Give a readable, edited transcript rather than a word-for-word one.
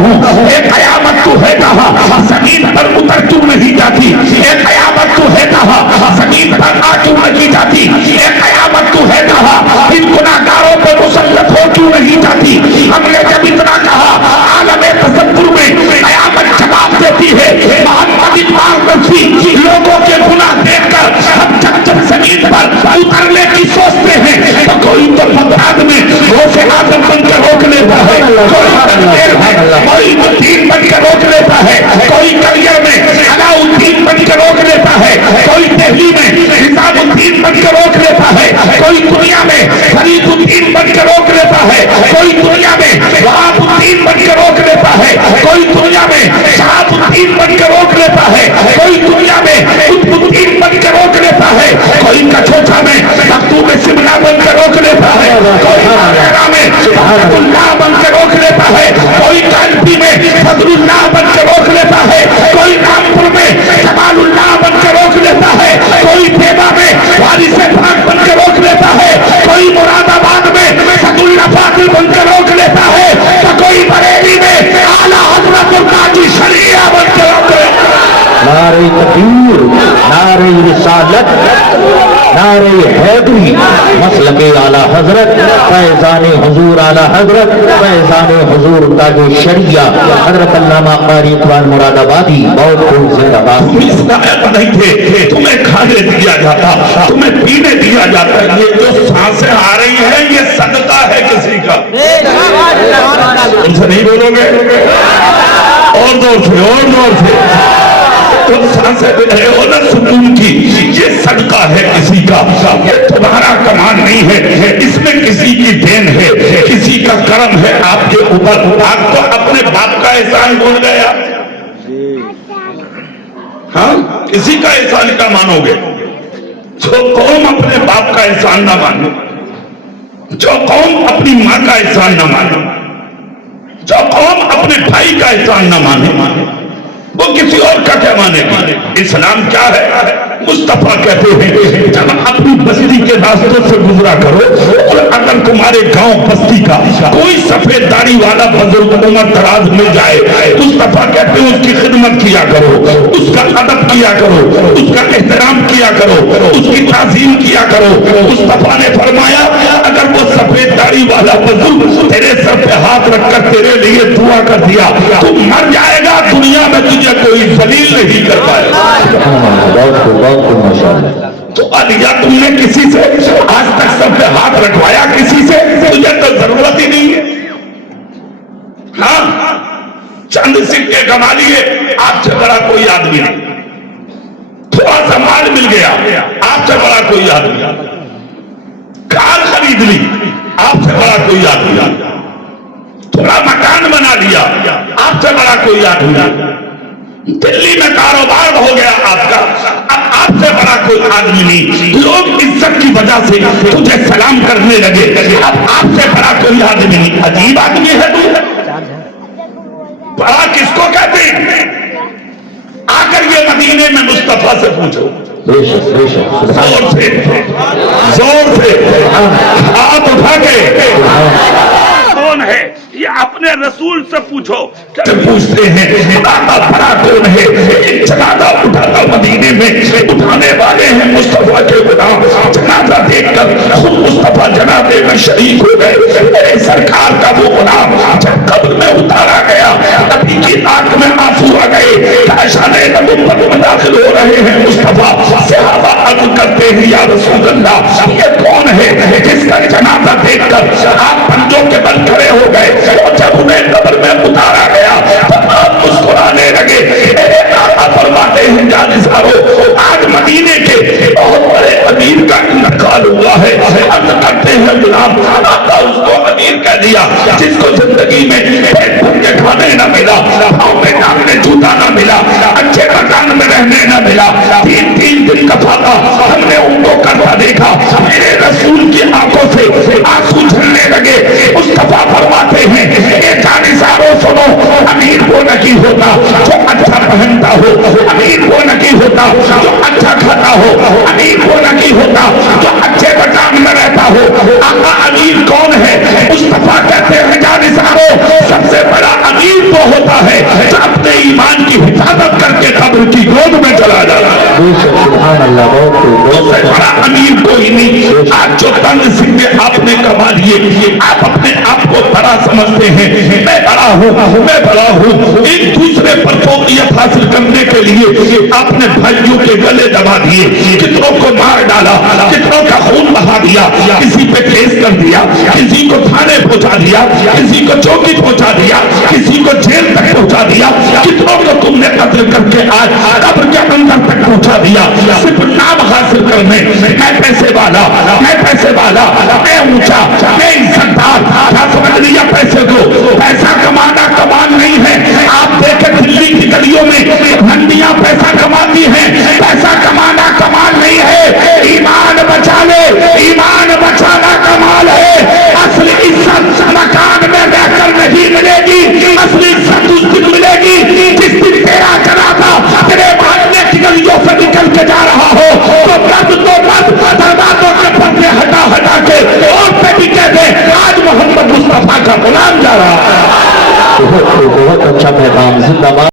ہوں. اے قیامت تو ہے کہاں, زمین پر اتر کیوں نہیں جاتی؟ اے قیامت تو ہے کہاں, زمین پر آ کیوں نہیں جاتی؟ اے قیامت تو ہے کہاں, ان گناہگاروں پہ مسلط ہو کیوں نہیں جاتی؟ ہم نے جب اتنا کہا, عالم تصور میں قیامت جواب دیتی ہے. محمد اقبال رفیع لوگوں کے گناہ دیکھ کر ہم جب زمین پر اترنے کی سوچتے ہیں تو کوئی تو بغداد میں غوث اعظم بن کر روک لیتا ہے, کوئی تنویر میں معین الدین بن کر روک لیتا ہے, کوئی کلیئر میں علاء الدین بن کر روک لیتا ہے, کوئی دہلی میں نظام الدین بن کر روک لیتا ہے, کوئی دنیا میں فرید الدین بن کر روک لیتا ہے, کوئی دنیا میں وہاب الدین بن کر روک لیتا ہے, کوئی دنیا میں شہاب الدین بن کر روک لیتا ہے, کوئی دنیا میں قطب الدین بن کر روک لیتا ہے, کوئی کچھوچا میں مکتوب شملہ بن کر روک لیتا ہے, کوئی مغیرہ میں حضرت اللہ بن کر روک لیتا ہے, کوئی کانپی میں فضل اللہ بن کر روک لیتا ہے, کوئی رامپور میں جمال اللہ بن کر روک لیتا ہے, کوئی دیوا میں وارث پاک بن کر روک لیتا ہے, کوئی مراد آباد میں سعد اللہ فاضل بن کر روک لیتا ہے, تو کوئی بریلی میں اعلیٰ حضرت القاضی شریعہ بن کر روک لیتا ہے. نعرہ تکبیر, نعرہ رسالت, نعرہ حیدری, مسلک اعلیٰ حضرت, فیضان حضور اعلیٰ حضرت, فیضان حضور تاج شریعہ حضرت علامہ قاری اقبال مراد آبادی بہت خوب زندہ باد. تم اس لائق نہیں تھے, تمہیں کھانے دیا جاتا, تمہیں پینے دیا جاتا. یہ جو سانسیں آ رہی ہیں یہ صدقہ ہے کسی کا. ان سے نہیں بولو گے, اور زور سے, اور زور سے. تم سانسیں دے رہے ہو نا سکون کی, یہ صدقہ ہے کسی کا. یہ تمہارا کمال نہیں ہے, اس میں کسی کی دین ہے, کسی کا کرم ہے آپ کے اوپر. آپ تو اپنے باپ کا احسان بھول گیا. ہاں, کسی کا احسان کا مانو گے؟ جو قوم اپنے باپ کا احسان نہ مانے, جو قوم اپنی ماں کا احسان نہ مانے, جو قوم اپنے بھائی کا احسان نہ مانے, وہ کسی اور کا کیا مانے گی؟ اسلام کیا ہے؟ مصطفیٰ کہتے ہیں جب اپنی بستی کے راستوں سے گزرا کرو اور اگر تمہارے گاؤں بستی کا کوئی سفید داڑھی والا بزرگ عمر دراز مل جائے, مصطفیٰ کہتے ہیں اس کی خدمت کیا کرو, اس کا ادب کیا کرو, اس کا احترام کیا کرو, اس کی تعظیم کیا کرو. مصطفیٰ نے فرمایا اگر وہ سفید داڑھی والا بزرگ تیرے سر پہ ہاتھ رکھ کر تیرے لیے دعا کر دیا تو مر جائے گا, دنیا میں تجھے کوئی ذلیل نہیں کر پائے گا. تو علیہ تم نے کسی سے آج تک سب پہ ہاتھ رکھوایا کسی سے؟ تجھے تو ضرورت ہی نہیں ہے. ہاں, چند سکے کما لیے, آپ سے بڑا کوئی آدمی نہیں. تھوڑا سا مال مل گیا, آپ سے بڑا کوئی آدمی نہیں. کار خرید لی, آپ سے بڑا کوئی آدمی نہیں. تھوڑا مکان بنا لیا, آپ سے بڑا کوئی آدمی نہیں. دلی میں کاروبار ہو گیا آپ کا, اب آپ سے بڑا کوئی آدمی نہیں. لوگ عزت کی وجہ سے تجھے سلام کرنے لگے, اب آپ سے بڑا کوئی آدمی نہیں. عجیب آدمی ہے تو. بڑا کس کو کہتے ہیں؟ آ کر یہ مدینے میں مصطفیٰ سے پوچھو, زور سے, زور سے ہاتھ اٹھا کے. کون ہے یہ اپنے رسول سے پوچھو. پوچھتے ہیں بڑا کون ہے؟ جنازہ اٹھاتا مدینے میں اٹھانے والے ہیں مصطفیٰ کے غلام. جنازہ دیکھ کر خود مصطفیٰ جنازے میں شریک ہو گئے. میرے سرکار کا وہ غلام جب قبر میں اتارا گیا, نبی کی آنکھ میں آنسو آ گئے. عائشہ نے نبوت میں داخل ہو رہے ہیں مصطفیٰ. صحابہ عرض کرتے ہیں یا رسول اللہ یہ کون ہے جس کا جنازہ دیکھ کر آپ پنجوں کے بل کھڑے ہو گئے؟ اور جب انہیں قبر میں اتارا گیا تب آپ مسکرانے لگے. آقا فرماتے ہیں جانسارو, آج مدینے کے بہت بڑے امیر کا انتقال ہوا ہے. عرض کرتے ہیں غلام, آقا اس کو امیر کہہ دیا جس کو زندگی میں پیٹ بھر کے کھانے نہ ملا, پاؤں میں ٹانگنے جوتا نہ ملا, اچھے مکان میں رہنے نہ ملا. 3 دن کا فاقہ ہم نے ان کو کرتا دیکھا. میرے رسول کی آنکھوں سے آنسو جھرنے لگے. مصطفیٰ فرماتے ہیں یہ جانسارو سنو, امیر وہ نہیں ہوتا جو اچھا پہنتا ہو, امیر وہ نہیں ہوتا جو اچھا کھاتا ہو, امیر وہ نہیں ہوتا جو اچھے مکان میں رہتا ہو. آقا امیر کون ہے؟ مصطفیٰ کہتے ہیں جانسارو سب سے بڑا امیر تو وہ ہوتا ہے جو اپنے ایمان کی حفاظت کر کے قبر کی گود میں چلا جاتا ہے. سبحان اللہ. بہت اس سے بڑا امیر کوئی نہیں. آج جو تنگ سکے آپ نے کما لیے, آپ اپنے آپ کو بڑا سمجھتے ہیں, میں بڑا ہوں, میں بڑا ہوں. ایک دوسرے پر فوقیت حاصل کرنے کے لیے آپ نے بھائیوں کے گلے دبا دیے, کتنوں کو مار ڈالا, کتنوں کا خون بہا دیا, کسی پہ کیس کر دیا, کسی کو تھانے پہنچا دیا, کسی کو چوکی پہنچا دیا, کسی کو جیل تک پہنچا دیا, کتنوں کو تم نے قتل کر کے آج قبر کے اندر تک پہنچا دیا صرف نام حاصل کرنے. میں پیسے والا, میں پیسے والا, میں اونچا, میں عزت دار. کیا سمجھ لیا پیسے کو؟ پیسہ کمانا کمان نہیں ہے. آپ دیکھیں دلی کی گلیوں میں ہنڈیاں پیسہ کماتی ہیں. پیسہ کمانا کمان نہیں ہے. ایمان بچا لے, ایمان بچانا کمال ہے. اصل عزت مکان میں رہ کر نہیں ملے گی, اصل عزت اس دن ملے گی جس دن تیرا جنازہ تیرے محلے کی گلیوں سے نکل کے جا رہا ہو. تو رب دروازوں کے پردے ہٹا ہٹا کے اور پہ بھی کہہ دے آج محمد مصطفیٰ کا غلام جا رہا ہے. بہت اچھا پیغام. زندہ باد.